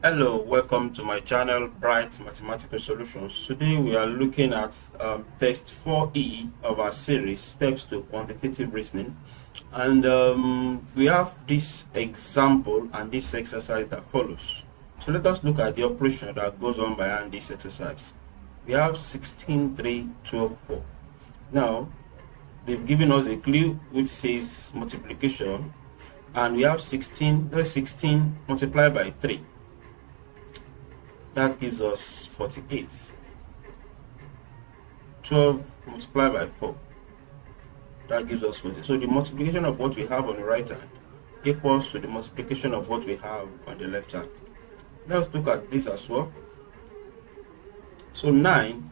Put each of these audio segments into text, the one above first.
Hello, welcome to my channel Bright Mathematical Solutions. Today we are looking at test 4E of our series Steps to Quantitative Reasoning, and we have this example and this exercise that follows. So let us look at the operation that goes on behind this exercise. We have 16, 3, 12, 4. Now they've given us a clue which says multiplication, and we have 16 multiplied by 3. That gives us 48. 12 multiplied by 4. That gives us 40. So the multiplication of what we have on the right hand equals to the multiplication of what we have on the left hand. Let's look at this as well. So 9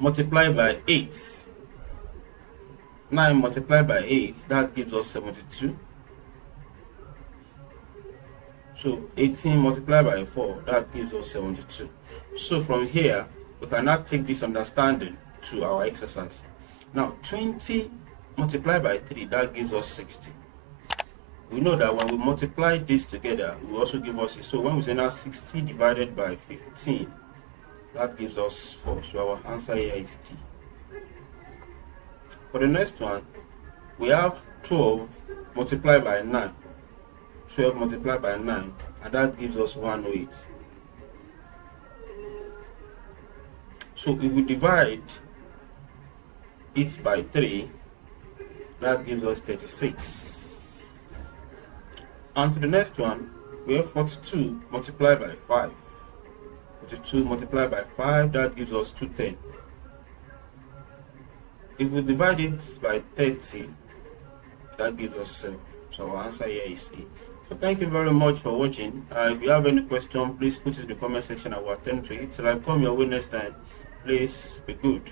multiplied by 8. 9 multiplied by 8, that gives us 72. So 18 multiplied by 4, that gives us 72. So from here, we can now take this understanding to our exercise. Now 20 multiplied by 3, that gives us 60. We know that when we multiply this together, it will also give us, so when we say now 60 divided by 15, that gives us 4. So our answer here is D. For the next one, we have 12 multiplied by 9. 12 multiplied by 9, and that gives us 108. So if we divide it by 3, that gives us 36. And to the next one, we have 42 multiplied by 5. 42 multiplied by 5, that gives us 210. If we divide it by 30, that gives us 7. So our answer here is A. So thank you very much for watching. If you have any question, please put it in the comment section. I will attend to it. Till I come your way next time, please be good.